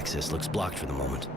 access looks blocked for the moment.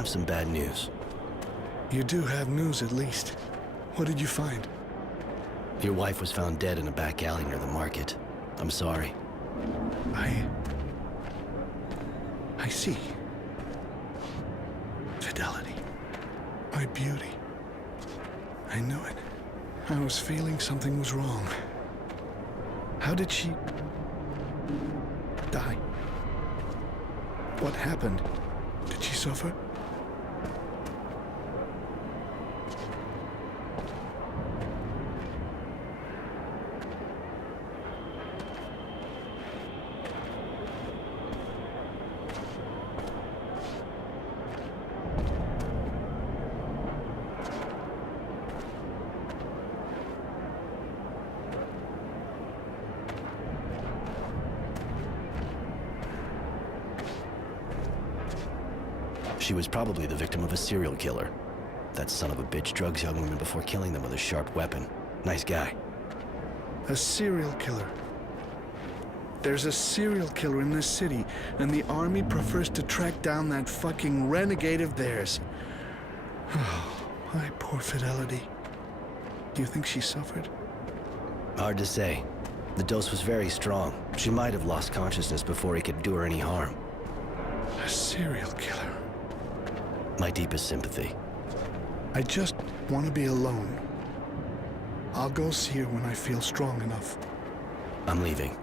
have some bad news. You do have news, at least. What did you find? Your wife was found dead in a back alley near the market. I'm sorry. I see. Fidelity. My beauty. I knew it. I was feeling something was wrong. How did she die? What happened? Did she suffer? She was probably the victim of a serial killer. That son of a bitch drugs young women before killing them with a sharp weapon. Nice guy. A serial killer. There's a serial killer in this city, and the army prefers to track down that fucking renegade of theirs. Oh, my poor Fidelity. Do you think she suffered? Hard to say. The dose was very strong. She might have lost consciousness before he could do her any harm. A serial killer. My deepest sympathy. I just want to be alone. I'll go see her when I feel strong enough. I'm leaving.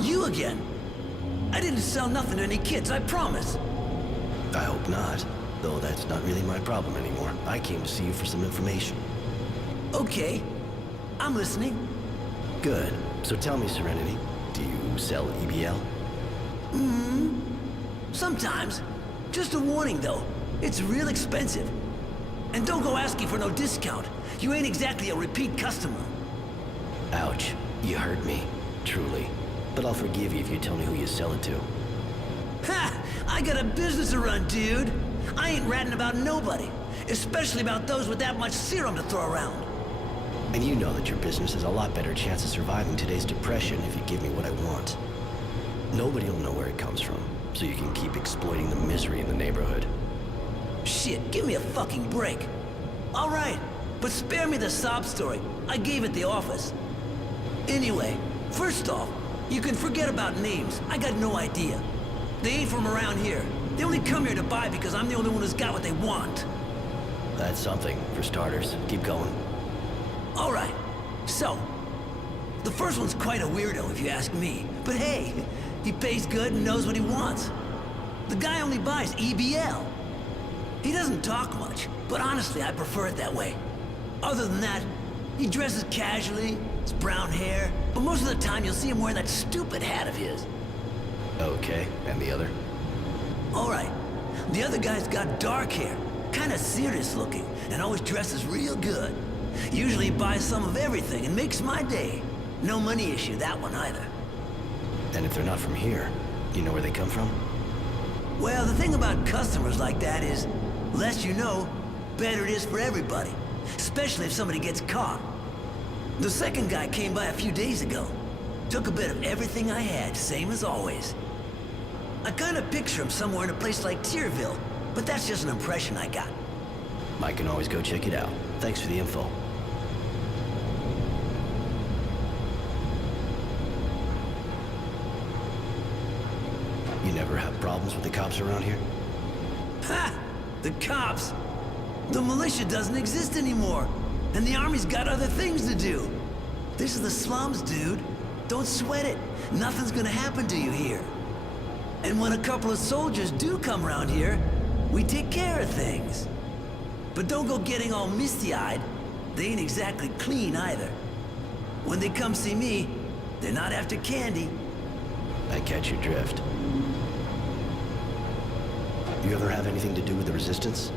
You again? I didn't sell nothing to any kids, I promise. I hope not. Though that's not really my problem anymore. I came to see you for some information. Okay, I'm listening. Good. So tell me, Serenity, do you sell EBL? Sometimes. Just a warning, though. It's real expensive. And don't go asking for no discount. You ain't exactly a repeat customer. Ouch. You hurt me. Truly. But I'll forgive you if you tell me who you sell it to. Ha! I got a business to run, dude. I ain't ratting about nobody. Especially about those with that much serum to throw around. And you know that your business has a lot better chance of surviving today's depression if you give me what I want. Nobody will know where it comes from, so you can keep exploiting the misery in the neighborhood. Shit, give me a fucking break. All right, but spare me the sob story. I gave at the office. Anyway, first off, you can forget about names. I got no idea. They ain't from around here. They only come here to buy because I'm the only one who's got what they want. That's something, for starters. Keep going. All right, so, the first one's quite a weirdo if you ask me. But hey, he pays good and knows what he wants. The guy only buys EBL. He doesn't talk much, but honestly, I prefer it that way. Other than that, he dresses casually, his brown hair, but most of the time you'll see him wearing that stupid hat of his. Okay, and the other? All right, the other guy's got dark hair, kinda serious looking, and always dresses real good. Usually buys some of everything and makes my day. No money issue, that one either. And if they're not from here, you know where they come from? Well, the thing about customers like that is, less you know, better it is for everybody. Especially if somebody gets caught. The second guy came by a few days ago. Took a bit of everything I had, same as always. I kinda picture him somewhere in a place like Tierville, but that's just an impression I got. I can always go check it out. Thanks for the info. You never have problems with the cops around here? Ha! The cops! The militia doesn't exist anymore, and the army's got other things to do. This is the slums, dude. Don't sweat it. Nothing's gonna happen to you here. And when a couple of soldiers do come around here, we take care of things. But don't go getting all misty-eyed. They ain't exactly clean either. When they come see me, they're not after candy. I catch your drift. You ever have anything to do with the Resistance?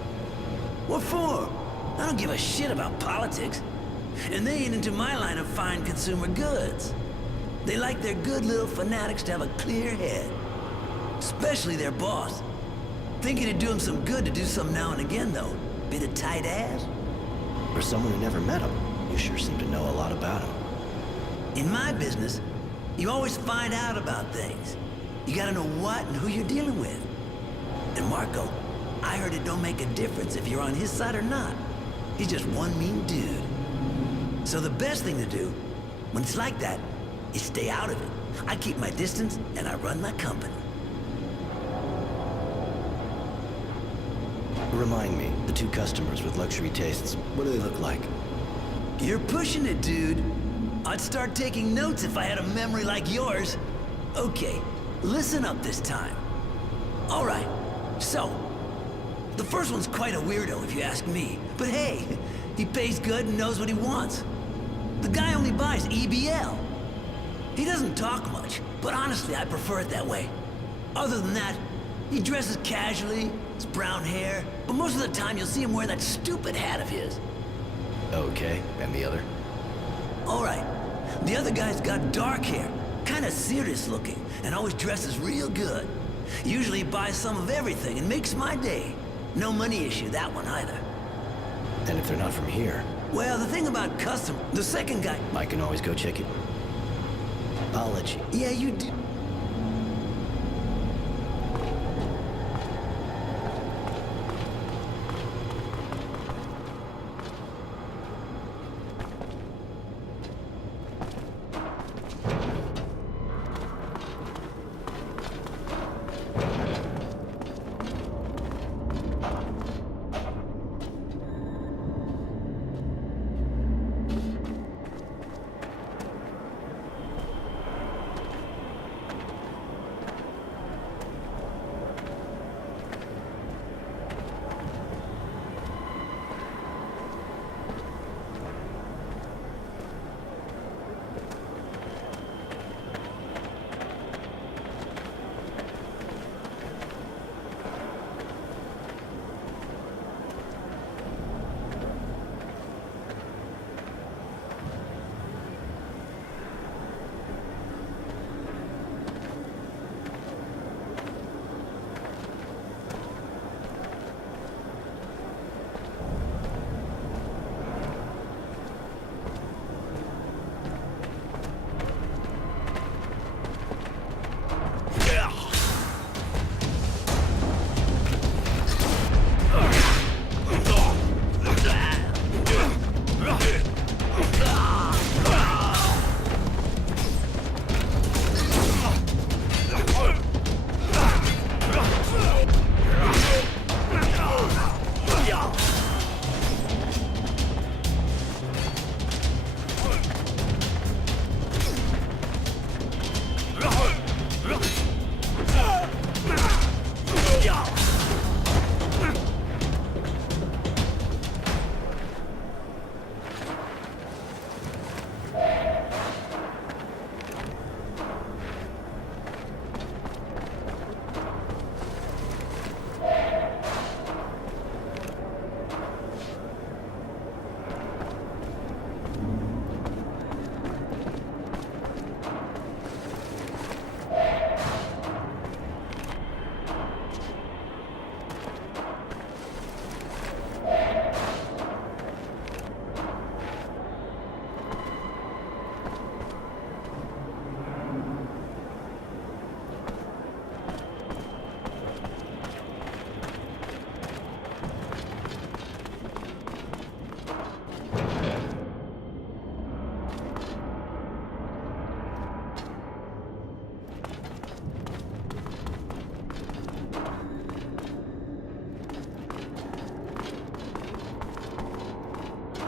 What for? I don't give a shit about politics. And they ain't into my line of fine consumer goods. They like their good little fanatics to have a clear head. Especially their boss. Think it'd do him some good to do some now and again, though. Bit of tight ass. For someone who never met him, you sure seem to know a lot about him. In my business, you always find out about things. You gotta know what and who you're dealing with. And Marco, I heard it don't make a difference if you're on his side or not. He's just one mean dude. So the best thing to do, when it's like that, is stay out of it. I keep my distance and I run my company. Remind me, the two customers with luxury tastes, what do they look like? You're pushing it, dude. I'd start taking notes if I had a memory like yours. Okay, listen up this time. All right, so, the first one's quite a weirdo if you ask me. But hey, he pays good and knows what he wants. The guy only buys EBL. He doesn't talk much, but honestly, I prefer it that way. Other than that, he dresses casually, his brown hair, but most of the time you'll see him wearing that stupid hat of his. Okay, and the other? All right, the other guy's got dark hair, kinda serious looking, and always dresses real good. Usually buys some of everything and makes my day. No money issue, that one either. And if they're not from here? Well, the thing about the second guy... I can always go check it. I'll let you. Yeah, you do.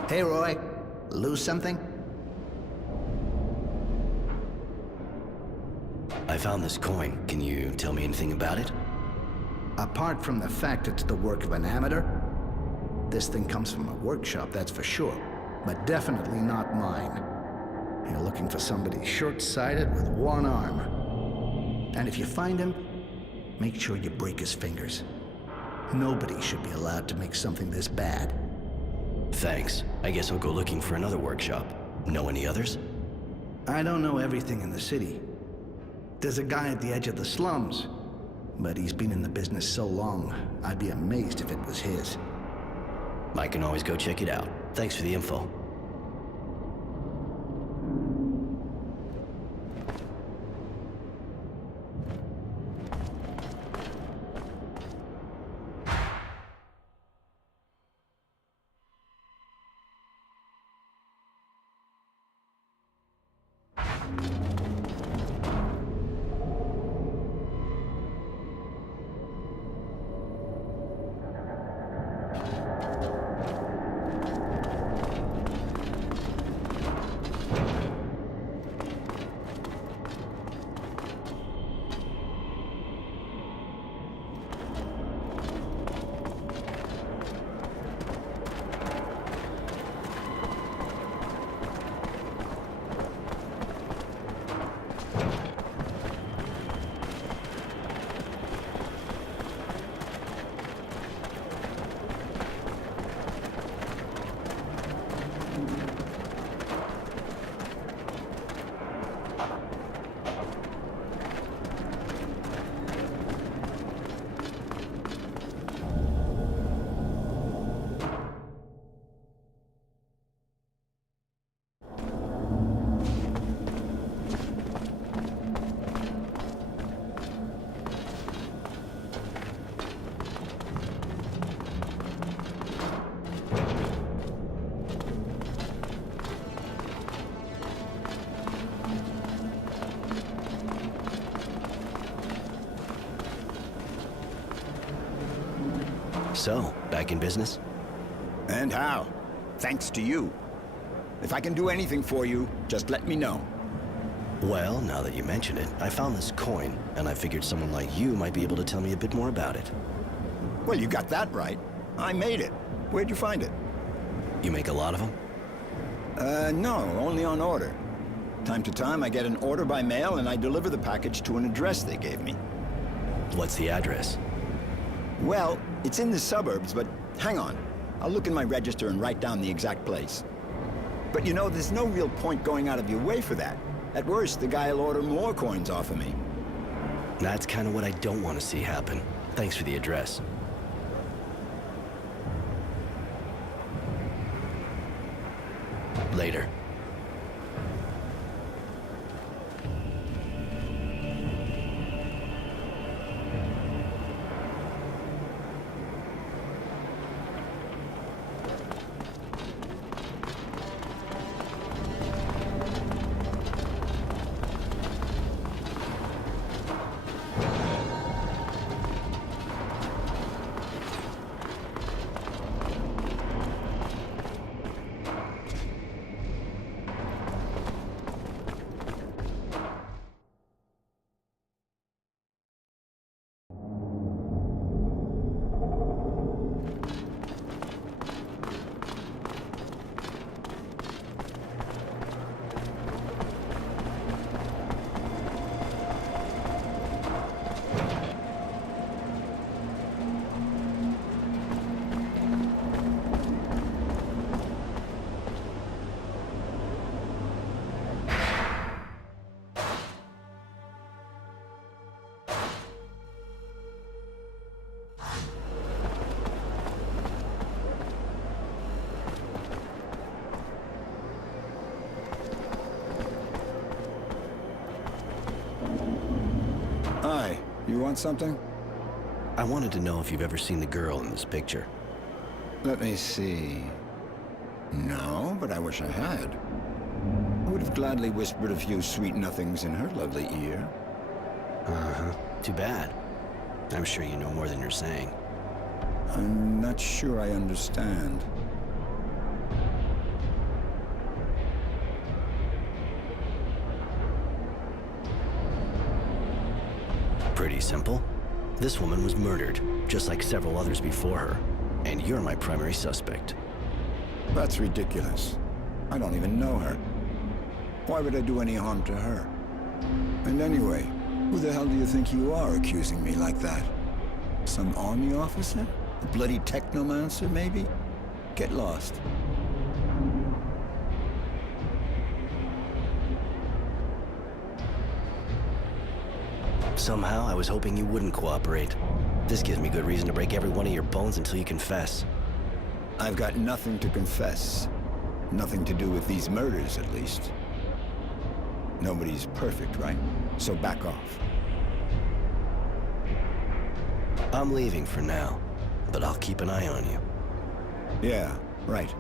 Hey, Roy. Lose something? I found this coin. Can you tell me anything about it? Apart from the fact it's the work of an amateur, this thing comes from a workshop, that's for sure. But definitely not mine. You're looking for somebody short-sighted with one arm. And if you find him, make sure you break his fingers. Nobody should be allowed to make something this bad. Thanks. I guess I'll go looking for another workshop. Know any others? I don't know everything in the city. There's a guy at the edge of the slums, but he's been in the business so long, I'd be amazed if it was his. I can always go check it out. Thanks for the info. So, back in business? And how? Thanks to you. If I can do anything for you, just let me know. Well, now that you mention it, I found this coin, and I figured someone like you might be able to tell me a bit more about it. Well, you got that right. I made it. Where'd you find it? You make a lot of them? No, only on order. Time to time, I get an order by mail, and I deliver the package to an address they gave me. What's the address? Well, it's in the suburbs, but hang on. I'll look in my register and write down the exact place. But you know, there's no real point going out of your way for that. At worst, the guy will order more coins off of me. That's kind of what I don't want to see happen. Thanks for the address. Later. Hi, you want something? I wanted to know if you've ever seen the girl in this picture. Let me see. No, but I wish I had. I would have gladly whispered a few sweet nothings in her lovely ear. Uh-huh. Too bad. I'm sure you know more than you're saying. I'm not sure I understand. Pretty simple. This woman was murdered, just like several others before her. And you're my primary suspect. That's ridiculous. I don't even know her. Why would I do any harm to her? And anyway, who the hell do you think you are accusing me like that? Some army officer? A bloody technomancer, maybe? Get lost. Somehow, I was hoping you wouldn't cooperate. This gives me good reason to break every one of your bones until you confess. I've got nothing to confess. Nothing to do with these murders, at least. Nobody's perfect, right? So back off. I'm leaving for now, but I'll keep an eye on you. Yeah, right.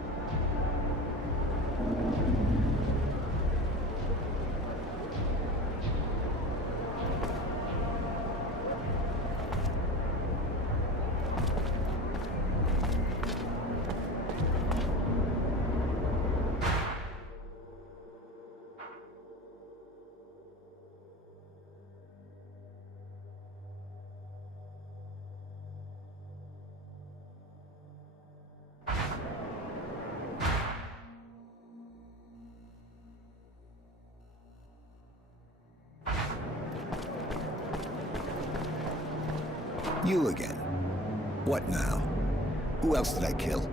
You again. What now? Who else did I kill?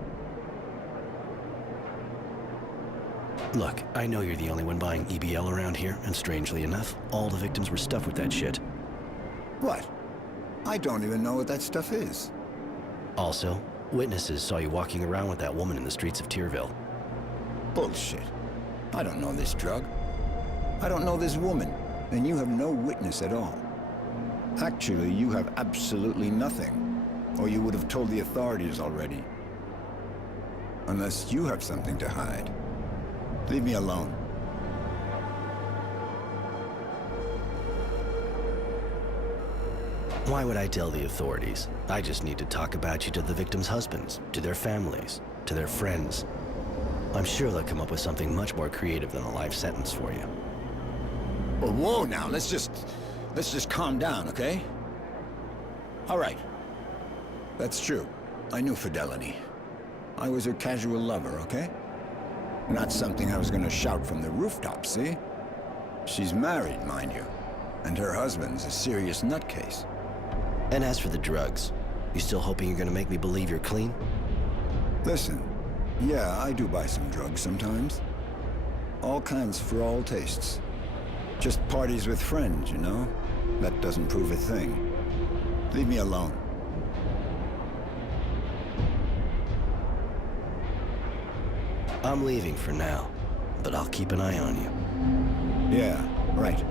Look, I know you're the only one buying EBL around here, and strangely enough, all the victims were stuffed with that shit. What? I don't even know what that stuff is. Also, witnesses saw you walking around with that woman in the streets of Tyrville. Bullshit. I don't know this drug. I don't know this woman, and you have no witness at all. Actually, you have absolutely nothing, or you would have told the authorities already. Unless you have something to hide. Leave me alone. Why would I tell the authorities? I just need to talk about you to the victims' husbands, to their families, to their friends. I'm sure they'll come up with something much more creative than a life sentence for you. Well, whoa now, let's just calm down, okay? All right. That's true. I knew Fidelity. I was her casual lover, okay? Not something I was gonna shout from the rooftops, see? She's married, mind you. And her husband's a serious nutcase. And as for the drugs, you still hoping you're gonna make me believe you're clean? Listen, yeah, I do buy some drugs sometimes. All kinds for all tastes. Just parties with friends, you know? That doesn't prove a thing. Leave me alone. I'm leaving for now, but I'll keep an eye on you. Yeah, right.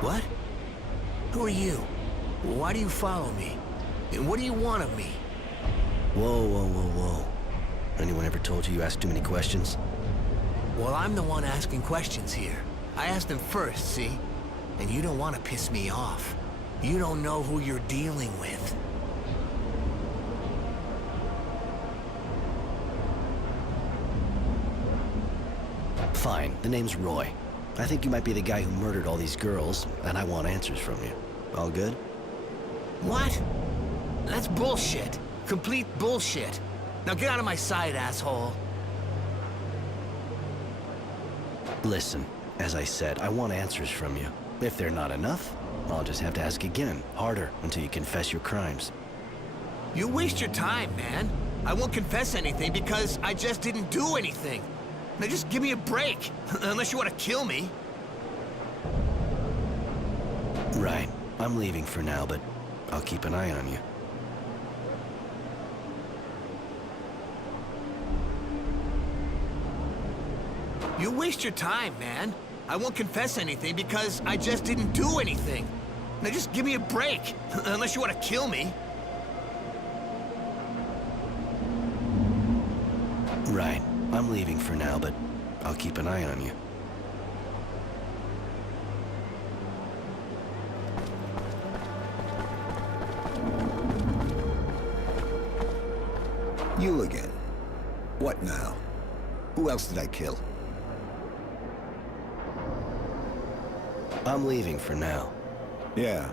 What? Who are you? Why do you follow me? And what do you want of me? Whoa, whoa, whoa, whoa. Anyone ever told you asked too many questions? Well, I'm the one asking questions here. I asked them first, see? And you don't want to piss me off. You don't know who you're dealing with. Fine, the name's Roy. I think you might be the guy who murdered all these girls, and I want answers from you. All good? What? That's bullshit. Complete bullshit. Now get out of my sight, asshole. Listen, as I said, I want answers from you. If they're not enough, I'll just have to ask again, harder, until you confess your crimes. You waste your time, man. I won't confess anything because I just didn't do anything. Now just give me a break, unless you want to kill me. Right. I'm leaving for now, but I'll keep an eye on you. You waste your time, man. I won't confess anything because I just didn't do anything. Now just give me a break, unless you want to kill me. Right. I'm leaving for now, but I'll keep an eye on you. You again. What now? Who else did I kill? I'm leaving for now. Yeah,